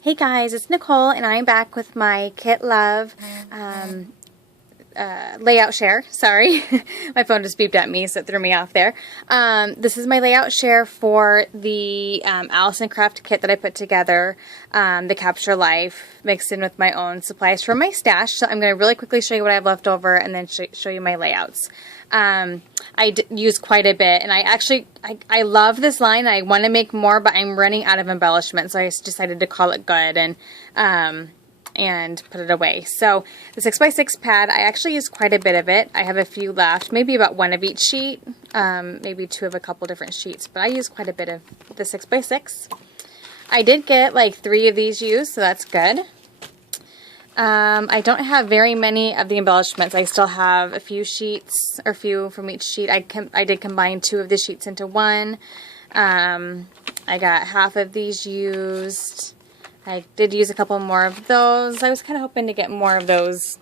Hey guys, it's Nicole and I'm back with my Kit Love layout share. Sorry, my phone just beeped at me, so it threw me off there. This is my layout share for the Allison Kreft kit that I put together, the Capture Life, mixed in with my own supplies from my stash. So I'm going to really quickly show you what I have left over and then show you my layouts. I use quite a bit, and I love this line. I want to make more, but I'm running out of embellishment, so I decided to call it good and put it away. So the 6x6 pad, I actually use quite a bit of it. I have a few left, maybe about one of each sheet, maybe two of a couple different sheets, but I use quite a bit of the 6x6. I did get like 3 of these used, so that's good. I don't have very many of the embellishments. I still have a few sheets, or a few from each sheet. I did combine 2 of the sheets into one. I got half of these used. I did use a couple more of those. I was kind of hoping to get more of those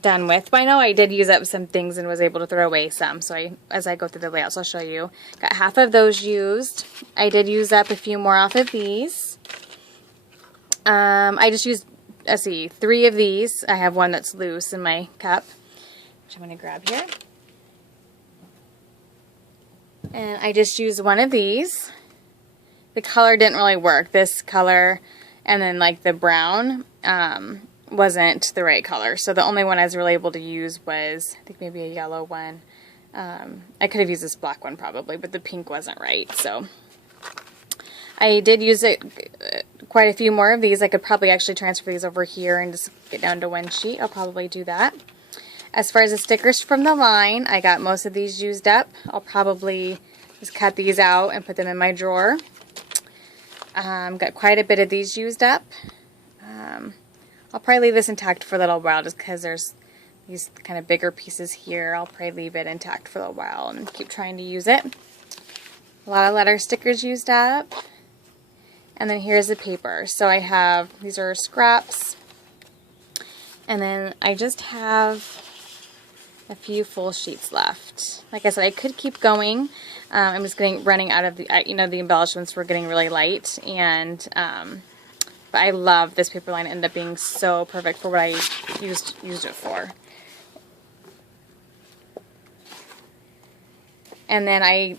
done with. But I know I did use up some things and was able to throw away some. So as I go through the layouts, I'll show you. Got half of those used. I did use up a few more off of these. I just used, let's see, 3 of these. I have one that's loose in my cup, which I'm going to grab here. And I just used one of these. The color didn't really work. This color and then like the brown wasn't the right color. So the only one I was really able to use was, I think maybe a yellow one. I could have used this black one probably, but the pink wasn't right. So I did use it quite a few more of these. I could probably actually transfer these over here and just get down to one sheet. I'll probably do that. As far as the stickers from the line, I got most of these used up. I'll probably just cut these out and put them in my drawer. Got quite a bit of these used up. I'll probably leave this intact for a little while just because there's these kind of bigger pieces here. I'll probably leave it intact for a little while and keep trying to use it. A lot of letter stickers used up. And then here's the paper. So I have, these are scraps. And then I just have a few full sheets left. Like I said, I could keep going. I'm just running out of the, the embellishments were getting really light, and but I love this paper line. It ended up being so perfect for what I used it for. And then I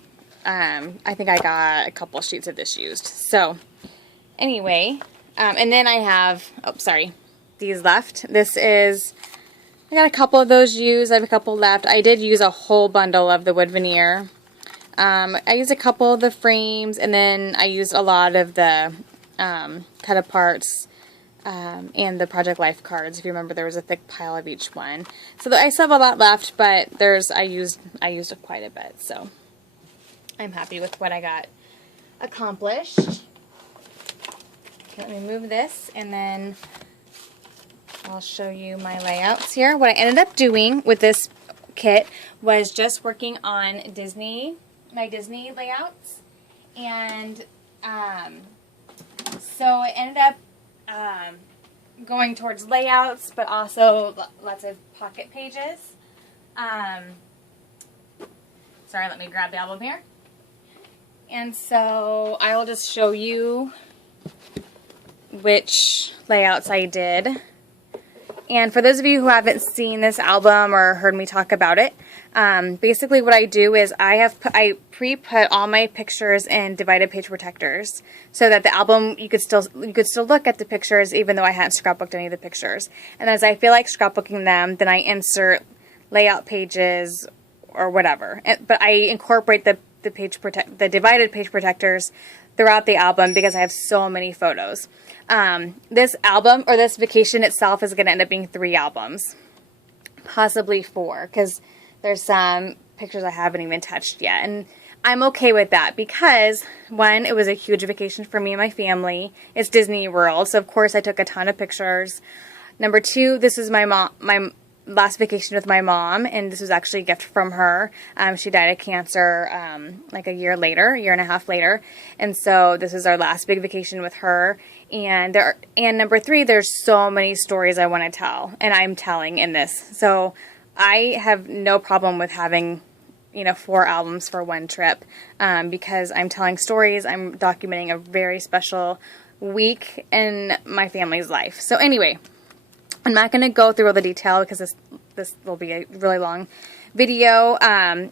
think I got a couple sheets of this used. So anyway, and then I have, these left. I got a couple of those used. I have a couple left. I did use a whole bundle of the wood veneer. I used a couple of the frames, and then I used a lot of the cut aparts and the Project Life cards. If you remember, there was a thick pile of each one. So I still have a lot left, but I used quite a bit. So I'm happy with what I got accomplished. Okay, let me move this, and then I'll show you my layouts here. What I ended up doing with this kit was just working on my Disney layouts, and so I ended up going towards layouts, but also lots of pocket pages. Sorry, let me grab the album here. And so I will just show you which layouts I did. And for those of you who haven't seen this album or heard me talk about it, basically what I do is I pre-put all my pictures in divided page protectors, so that the album you could still look at the pictures even though I hadn't scrapbooked any of the pictures. And as I feel like scrapbooking them, then I insert layout pages or whatever. But I incorporate the divided page protectors throughout the album because I have so many photos. This album, or this vacation itself, is going to end up being 3 albums. Possibly 4, because there's some pictures I haven't even touched yet. And I'm okay with that because, 1, it was a huge vacation for me and my family. It's Disney World, so of course I took a ton of pictures. Number 2, this is my last vacation with my mom, and this was actually a gift from her. She died of cancer like a year and a half later, and so this is our last big vacation with her. And number 3, there's so many stories I want to tell, and I'm telling in this. So I have no problem with having 4 albums for one trip, because I'm telling stories. I'm documenting a very special week in my family's life. So anyway, I'm not going to go through all the detail because this will be a really long video.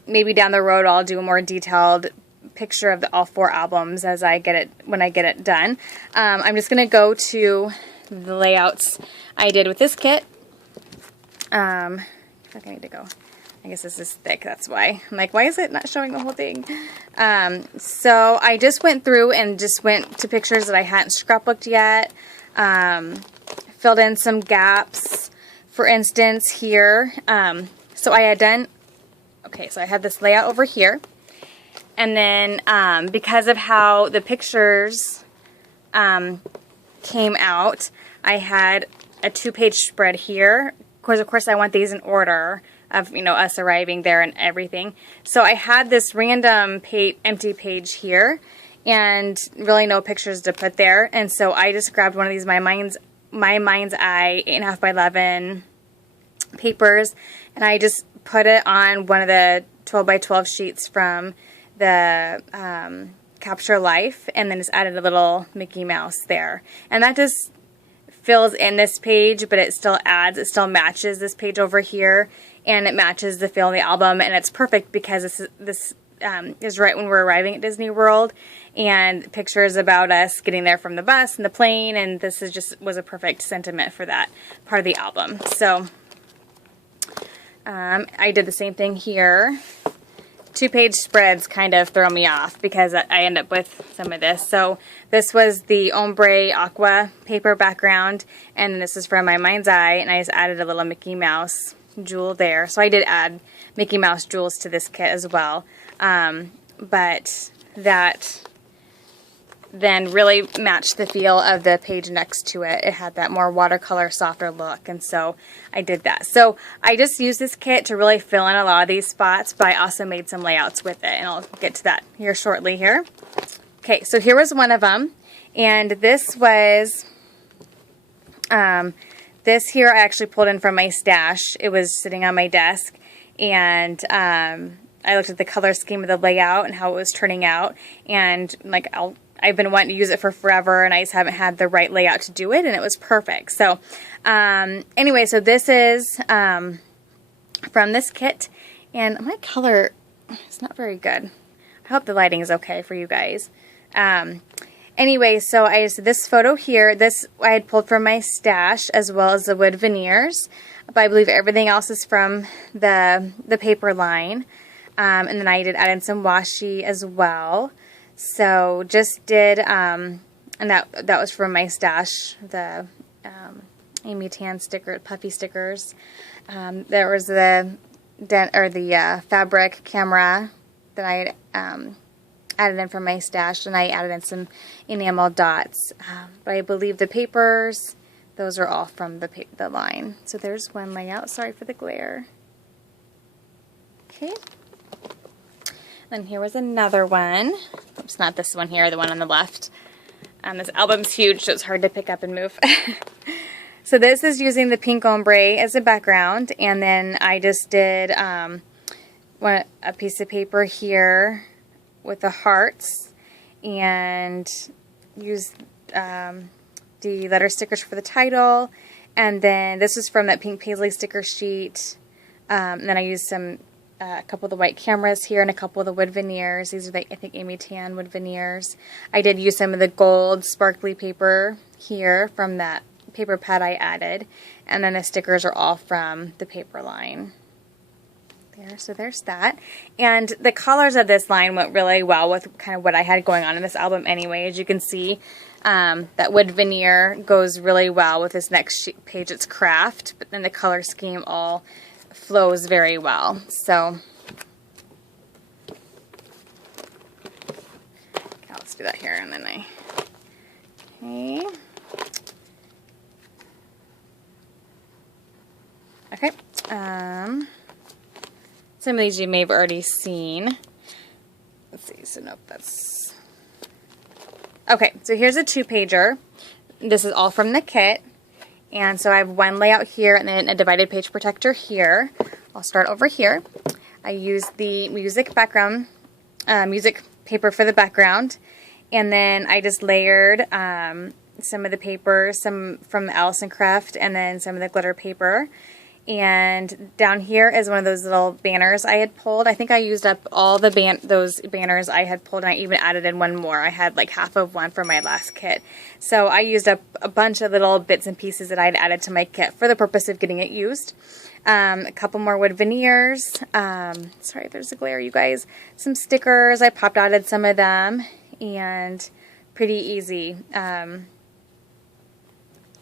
Maybe down the road I'll do a more detailed picture of all 4 albums as I get it when I get it done. I'm just going to go to the layouts I did with this kit. I think I need to go. I guess this is thick, that's why. I'm like, why is it not showing the whole thing? So I just went through and just went to pictures that I hadn't scrapbooked yet. Filled in some gaps. For instance, here, so I had done, okay, so I had this layout over here. And then because of how the pictures came out, I had a 2-page spread here. Of course, I want these in order of, you know, us arriving there and everything. So I had this random empty page here and really no pictures to put there. And so I just grabbed one of these My Mind's Eye 8.5 by 11 papers, and I just put it on one of the 12 by 12 sheets from the Capture Life, and then just added a little Mickey Mouse there. And that just fills in this page, but it still matches this page over here, and it matches the feel of the album, and it's perfect because this is right when we're arriving at Disney World, and pictures about us getting there from the bus and the plane, and this was a perfect sentiment for that part of the album. So I did the same thing here. 2-page spreads kind of throw me off because I end up with some of this. So this was the ombre aqua paper background, and this is from My Mind's Eye, and I just added a little Mickey Mouse jewel there. So I did add Mickey Mouse jewels to this kit as well. But that then really matched the feel of the page next to it. It had that more watercolor, softer look, and so I did that. So I just used this kit to really fill in a lot of these spots, but I also made some layouts with it, and I'll get to that here shortly here. Okay, so here was one of them, and this was, this here I actually pulled in from my stash. It was sitting on my desk, and I looked at the color scheme of the layout and how it was turning out, and like I've been wanting to use it for forever, and I just haven't had the right layout to do it, and it was perfect. So anyway, so this is from this kit, and my color is not very good. I hope the lighting is okay for you guys. Anyway, so I used this photo here. This I had pulled from my stash, as well as the wood veneers, but I believe everything else is from the paper line. And then I did add in some washi as well. So just did, and that was from my stash, the Amy Tan sticker, puffy stickers. There was the fabric camera that I had added in from my stash, and I added in some enamel dots. But I believe the papers, those are all from the line. So there's one layout. Sorry for the glare. Okay. Then here was another one. Oops, not this one here, the one on the left. This album's huge, so it's hard to pick up and move. So this is using the pink ombre as a background, and then I just did a piece of paper here with the hearts, and used the letter stickers for the title, and then this is from that pink paisley sticker sheet. And then I used a couple of the white cameras here and a couple of the wood veneers. These are the, I think, Amy Tan wood veneers. I did use some of the gold sparkly paper here from that paper pad I added. And then the stickers are all from the paper line. There, so there's that. And the colors of this line went really well with kind of what I had going on in this album anyway. As you can see, that wood veneer goes really well with this next page. It's Kreft, but then the color scheme all flows very well. So okay, let's do that here, and then okay. Some of these you may have already seen. Let's see. So nope, that's okay. So here's a 2-pager. This is all from the kit. And so I have one layout here and then a divided page protector here. I'll start over here. I used the music paper for the background, and then I just layered some of the paper, some from the Allison Kreft, and then some of the glitter paper. And down here is one of those little banners I had pulled. I think I used up all the those banners I had pulled, and I even added in one more. I had like half of one for my last kit. So I used up a bunch of little bits and pieces that I had added to my kit for the purpose of getting it used. A couple more wood veneers. Sorry, there's a glare, you guys. Some stickers. I popped added some of them, and pretty easy.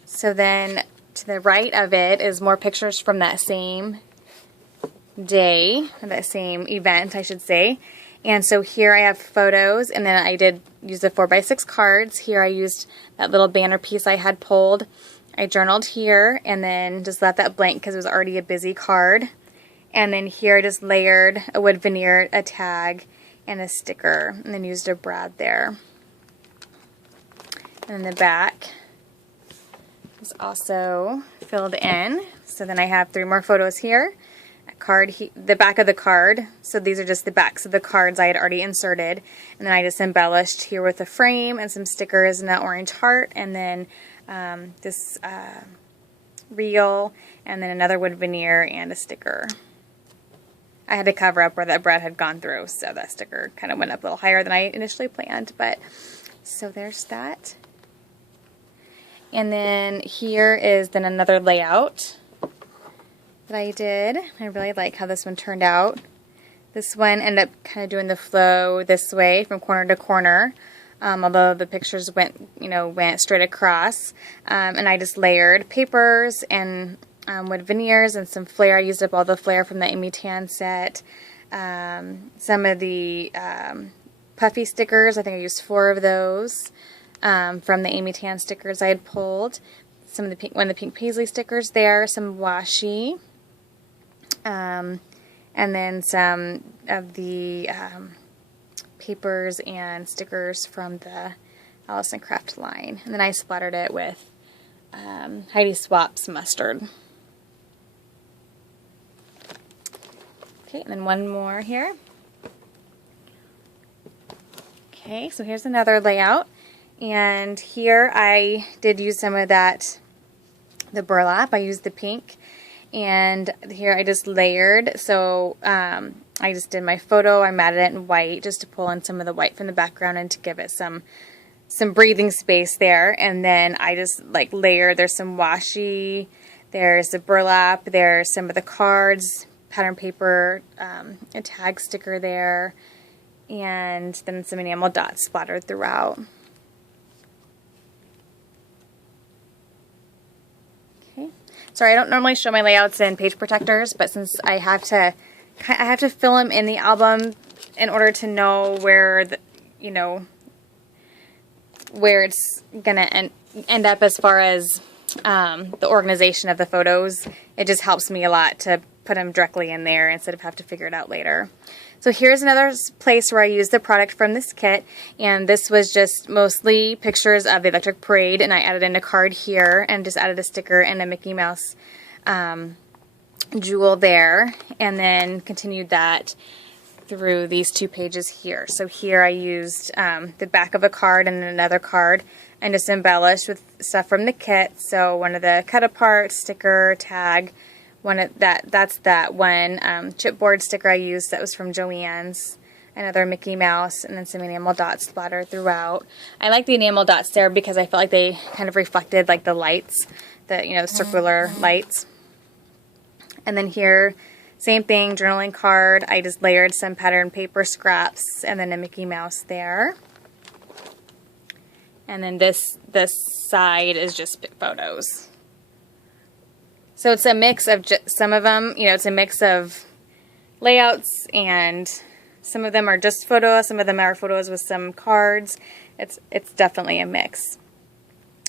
So then to the right of it is more pictures from that same day, or that same event, I should say. And so here I have photos, and then I did use the 4x6 cards. Here I used that little banner piece I had pulled. I journaled here, and then just left that blank because it was already a busy card. And then here I just layered a wood veneer, a tag, and a sticker, and then used a brad there. And then the back is also filled in. So then I have 3 more photos here. A card, the back of the card. So these are just the backs of the cards I had already inserted. And then I just embellished here with a frame and some stickers and that orange heart. And then this reel, and then another wood veneer and a sticker. I had to cover up where that bread had gone through, so that sticker kind of went up a little higher than I initially planned. But so there's that. And then here is then another layout that I did. I really like how this one turned out. This one ended up kind of doing the flow this way from corner to corner, although the pictures went straight across. And I just layered papers and wood veneers and some flair. I used up all the flair from the Amy Tan set. Some of the puffy stickers. I think I used 4 of those. From the Amy Tan stickers I had pulled. Some of the one of the pink paisley stickers there, some washi, and then some of the papers and stickers from the Allison Kreft line. And then I splattered it with Heidi Swapp's mustard. Okay, and then one more here. Okay, so here's another layout. And here I did use some of that, the burlap. I used the pink. And here I just layered. So I just did my photo. I matted it in white just to pull in some of the white from the background and to give it some breathing space there. And then I just like layered. There's some washi. There's the burlap. There's some of the cards, pattern paper, a tag sticker there. And then some enamel dots splattered throughout. Sorry, I don't normally show my layouts in page protectors, but since I have to fill them in the album in order to know where where it's gonna end up as far as the organization of the photos. It just helps me a lot to put them directly in there instead of have to figure it out later. So here's another place where I used the product from this kit, and this was just mostly pictures of the Electric Parade, and I added in a card here and just added a sticker and a Mickey Mouse jewel there, and then continued that through these 2 pages here. So here I used the back of a card and another card and just embellished with stuff from the kit. So one of the cut apart, sticker, tag, that's that one chipboard sticker I used that was from Joann's, another Mickey Mouse, and then some enamel dots splattered throughout. I like the enamel dots there because I felt like they kind of reflected like the lights, the circular lights. And then here, same thing, journaling card. I just layered some pattern paper scraps and then a Mickey Mouse there. And then this side is just photos. So it's a mix of some of them, it's a mix of layouts, and some of them are just photos, some of them are photos with some cards. It's definitely a mix.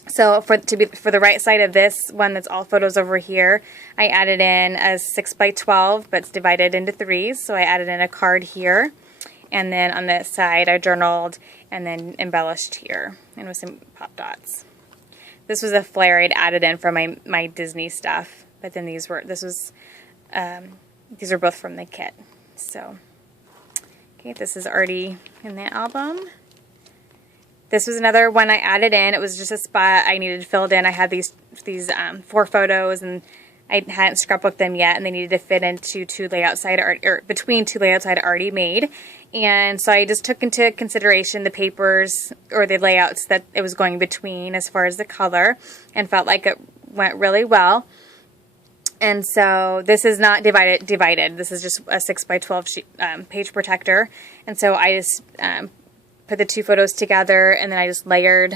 So for the right side of this one that's all photos over here, I added in a 6x12, but it's divided into 3s. So I added in a card here, and then on the side I journaled and then embellished here and with some pop dots. This was a flare I'd added in from my Disney stuff, but then these are both from the kit. So, okay, this is already in the album. This was another one I added in. It was just a spot I needed filled in. I had these 4 photos, and I hadn't scrapbooked them yet, and they needed to fit into 2 layouts between 2 layouts I'd already made. And so I just took into consideration the papers or the layouts that it was going between as far as the color, and felt like it went really well. And so this is not divided. This is just a 6x12 sheet, page protector. And so I just put the 2 photos together, and then I just layered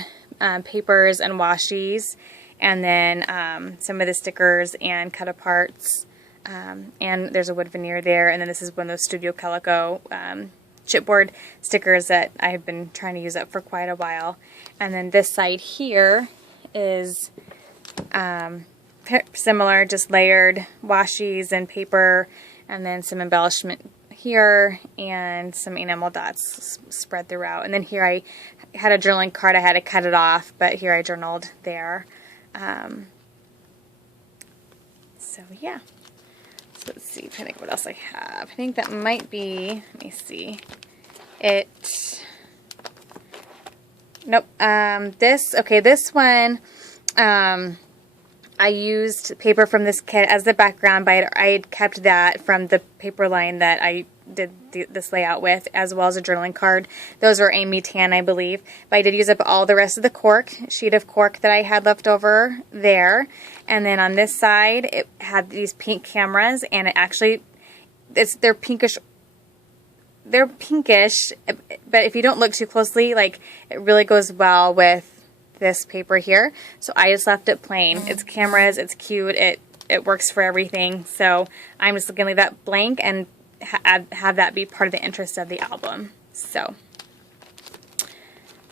papers and washies, and then some of the stickers and cut aparts. And there's a wood veneer there. And then this is one of those Studio Calico chipboard stickers that I've been trying to use up for quite a while. And then this side here is similar, just layered washies and paper, and then some embellishment here and some enamel dots spread throughout. And then here I had a journaling card. I had to cut it off, but here I journaled there. So yeah. So let's see, I'm trying to think what else I have. I think that might be, let me see, it. Nope. This one, I used paper from this kit as the background, but I had kept that from the paper line that I did this layout with, as well as a journaling card. Those were Amy Tan, I believe. But I did use up all the rest of the sheet of cork that I had left over there. And then on this side, it had these pink cameras, and it actually, they're pinkish. They're pinkish, but if you don't look too closely, like, it really goes well with this paper here. So I just left it plain. It's cameras, it's cute, it works for everything. So I'm just going to leave that blank and have that be part of the interest of the album. So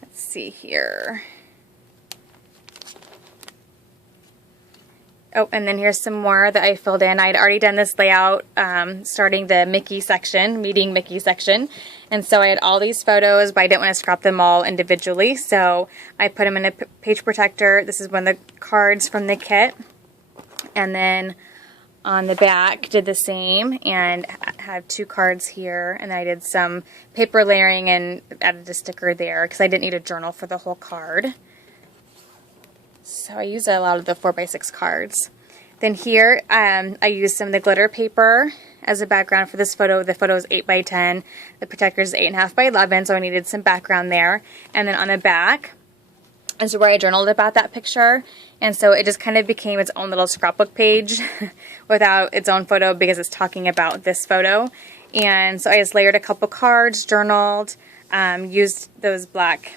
let's see here. Oh, and then here's some more that I filled in. I'd already done this layout starting the Mickey section, meeting Mickey section. And so I had all these photos, but I didn't want to scrap them all individually. So I put them in a page protector. This is one of the cards from the kit. And then on the back, did the same, and have 2 cards here. And then I did some paper layering and added a sticker there because I didn't need a journal for the whole card. So I used a lot of the 4x6 cards. Then here, I used some of the glitter paper as a background for this photo. The photo is 8x10. The protector is 8.5x11, so I needed some background there. And then on the back is where I journaled about that picture. And so it just kind of became its own little scrapbook page without its own photo because it's talking about this photo. And so I just layered a couple cards, journaled, used those black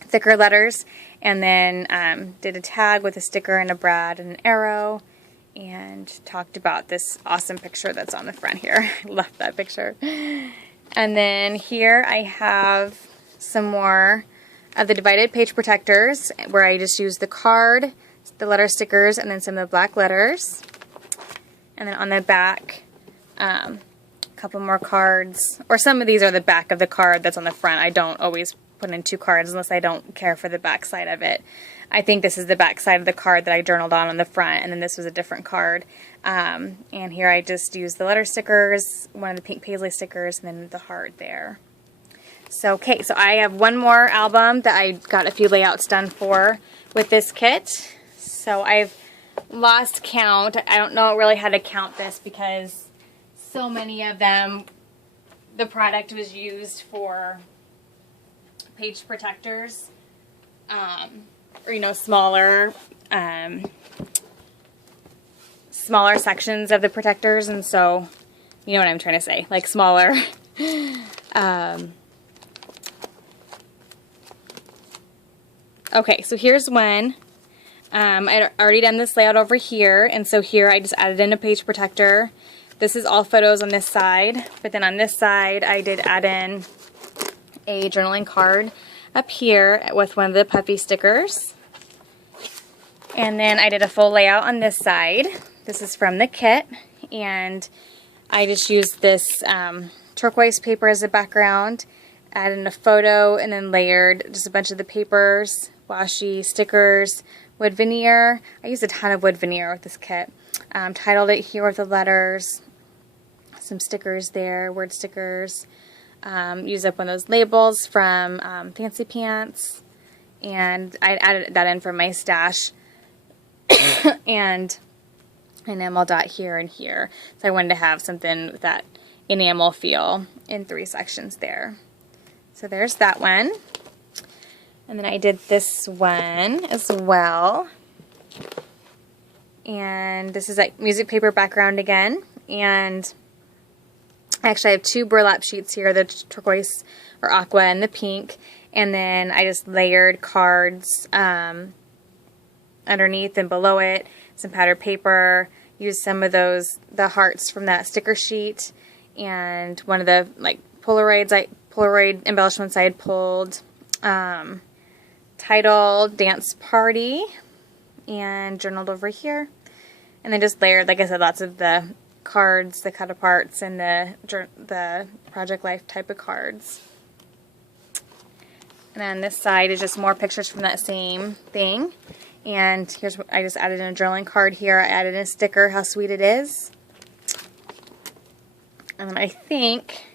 thicker letters, and then did a tag with a sticker and a brad and an arrow, and talked about this awesome picture that's on the front here. I love that picture. And then here I have some more of the divided page protectors where I just used the card, the letter stickers, and then some of the black letters. And then on the back, a couple more cards, or some of these are the back of the card that's on the front. I don't always put in 2 cards unless I don't care for the back side of it. I think this is the back side of the card that I journaled on the front, and then this was a different card. And here I just used the letter stickers, one of the pink paisley stickers, and then the heart there. So, okay, so I have one more album that I got a few layouts done for with this kit. So I've lost count. I don't know really how to count this because so many of them, the product was used for page protectors, or, you know, smaller sections of the protectors, and so, you know what I'm trying to say, like smaller, okay, so here's one. I'd already done this layout over here, and so here I just added in a page protector. This is all photos on this side, but then on this side I did add in a journaling card up here with one of the puffy stickers. And then I did a full layout on this side. This is from the kit, and I just used this turquoise paper as a background, added in a photo, and then layered just a bunch of the papers, washi, stickers, wood veneer. I used a ton of wood veneer with this kit. Titled it here with the letters, some stickers there, word stickers. Used up one of those labels from Fancy Pants, and I added that in from my stash, and enamel dot here and here. So I wanted to have something with that enamel feel in 3 sections there. So there's that one. And then I did this one as well. And this is like music paper background again. And actually I have 2 burlap sheets here, the turquoise or aqua and the pink. And then I just layered cards underneath and below it, some powdered paper, used some of those, the hearts from that sticker sheet, and one of the like Polaroid embellishments I had pulled, titled Dance Party, and journaled over here. And then just layered, like I said, lots of the cards, the cut aparts, and the Project Life type of cards. And then this side is just more pictures from that same thing. And here's what I just added in a journaling card here. I added in a sticker, how sweet it is. And then I think,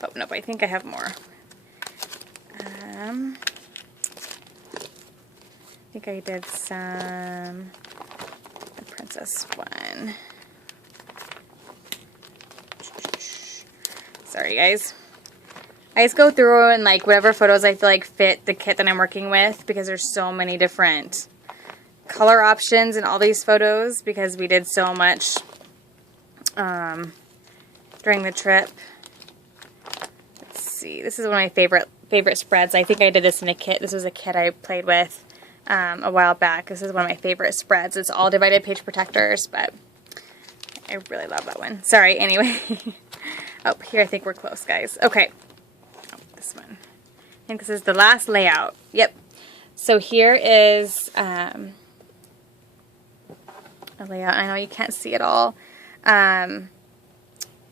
oh nope, I think I have more. I think I did some, the princess one. Sorry guys. I just go through and like whatever photos I feel like fit the kit that I'm working with, because there's so many different color options in all these photos because we did so much during the trip. Let's see, this is one of my favorite spreads. I think I did this in a kit. This was a kit I played with a while back. This is one of my favorite spreads. It's all divided page protectors, but I really love that one. Sorry, anyway. Oh, here I think we're close, guys. Okay. Oh, this one. I think this is the last layout. Yep. So here is a layout. I know you can't see it all.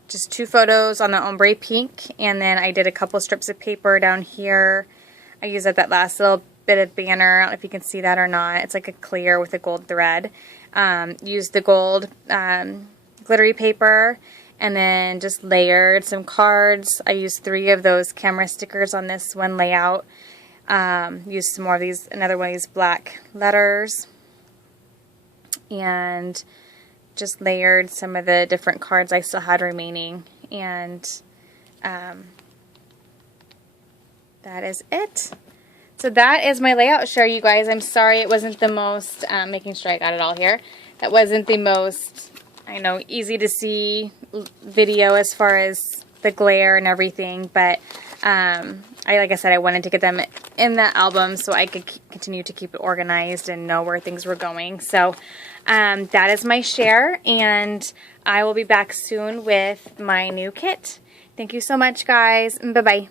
Just 2 photos on the ombre pink, and then I did a couple strips of paper down here. I used up that last little bit of banner. I don't know if you can see that or not. It's like a clear with a gold thread. Used the gold glittery paper, and then just layered some cards. I used 3 of those camera stickers on this one layout. Used some more of these, another one of these black letters, and just layered some of the different cards I still had remaining, and that is it. So that is my layout share, you guys. I'm sorry it wasn't the most, making sure I got it all here, that wasn't the most, I know, easy to see video as far as the glare and everything, but like I said, I wanted to get them in the album so I could continue to keep it organized and know where things were going. So that is my share, and I will be back soon with my new kit. Thank you so much, guys. Bye-bye.